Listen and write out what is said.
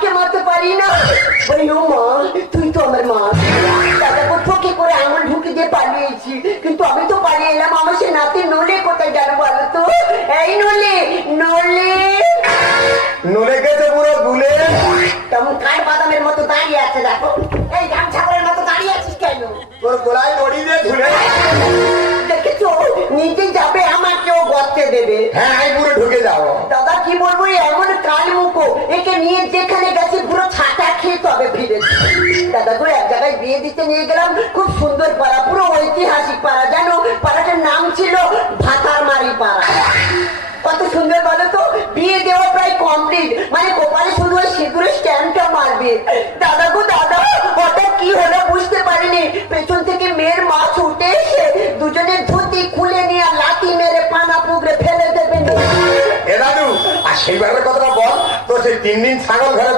মাকে মারতে পারি না। বলি ও মা, তুই তো আমার মা। দাদা কোথা করে আঙুল ঢুকে দিয়ে পালিয়েছি, কিন্তু আমি তো পালিয়ে এলাম। আমার সে নাতি নলে কোথায় গেল বলো তো? এই নলে, নলে নলে গেছে পুরো ভুলে। তেমন কাঠ বাদামের মতো দাঁড়িয়ে আছে দেখো। এই রাম ছাগলের মতো দাঁড়িয়ে আছিস কেন? তোর গোলায় দড়ি দিয়ে ধুলে। দেখেছো, নিজে যাবে আমাকেও গর্তে দেবে। হ্যাঁ আমি পুরো ঢুকে যাবো। দাদা কি বলবো, এমন কাল মুখো, একে নিয়ে যেখানে গেছে পুরো ছাটা খেয়ে তবে ফিরেছে। দাদা গো এক জায়গায় বিয়ে দিতে নিয়ে গেলাম, খুব সুন্দর পাড়া, পুরো ঐতিহাসিক পাড়া। জানো পাড়াটার নাম ছিল ভাতারমারি পাড়া। কত সুন্দর বলো তো। বিয়ে দেওয়া প্রায় কমপ্লিট, মানে কপালে শুধু ওই সিঁদুরের স্ট্যাম্পটা মারবে। দাদা গো দাদা, হঠাৎ কি হলো বুঝতে পারিনি। পেছন থেকে মেয়ের মা ছুটে এসে দুজনের ধুতি খুলে নিয়ে লাঠি মেরে পানা পুকুরে ফেলে দেবেন। এ দাদু, আর সেইবারের কথাটা বল। তো সেই 3 দিন ছাগল ঘরে